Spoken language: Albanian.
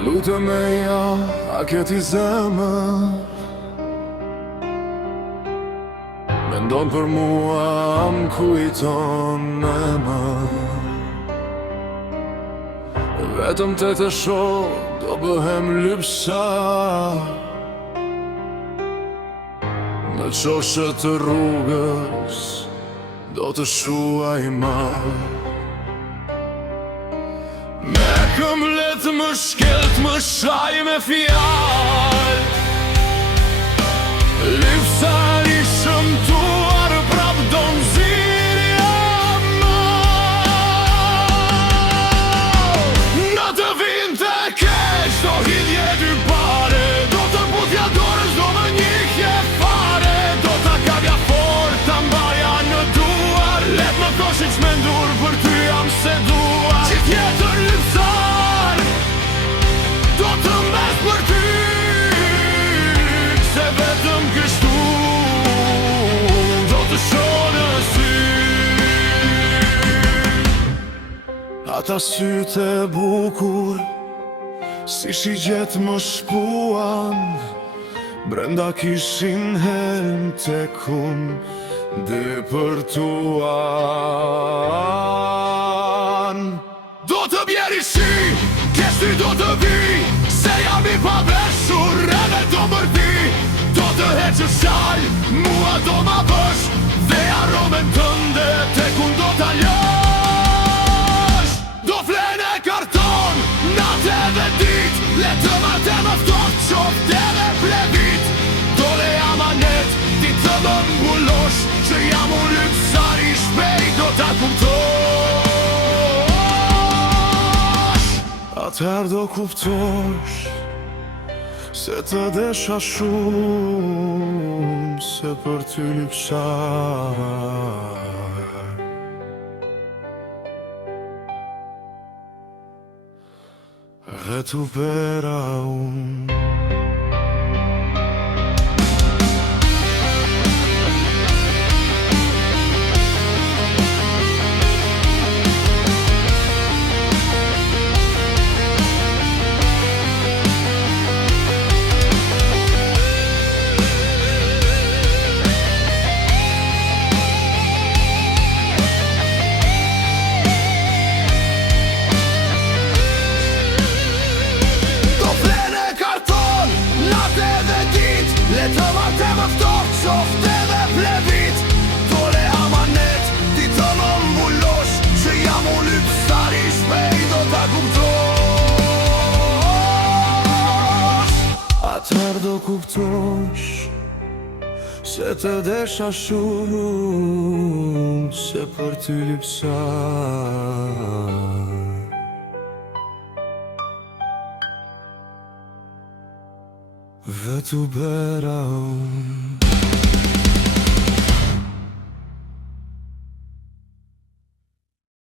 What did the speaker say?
Lutem e ja, a keti zemër? Mendon për mua, am kujton emër. Vetëm te të shoh, do bëhem lypsa. Në qoshët të rrugës, do të shuaj ma. Me këmblet më shkelt, më shaj me fjall. Lypsar i shëmtuar, prap do nxirja ma. Në të vinte keq, do hidhje dy pare. Do të butja dorës, do më njihje fare. Do ta kavja fort, ta mbaja në duar. Let më thoshin çmendur, për ty jam se duar. Që tjetër lypsar, do të mbes për ty. Se vetëm kështu do të shoh në sy. Ata sytë e bukur, si shigjet më shpuan. Brenda kishin helm tek unë, dëpërtuan. Do të bjeri shi, kesh ty do të vi. Se jam i paveshur, edhe do mërdi. Do të heqës qaj, mua do ma bësh. Dhe aromen tënde, tek unë do t'a lësh. Do flene karton, natë edhe dit. Le të marrë më ftoft, qoft edhe plevit. Dole amanet, ti të më mbullosh. Që jam unë lypsar i shpejt, do t'a kuptosh. Atëher do kuptosh se të desha shumë, se për ty lypsar. Dhe t'u bera unë. Le të marrë më ftoft, qoft edhe plevit. Dole amanet, ti të më mbullosh. Që jam unë lypsar i shpejt, do t'a kuptosh. Atëher do kuptosh se të desha shumë, se për ty lypsar. Dhe t'u bera unë.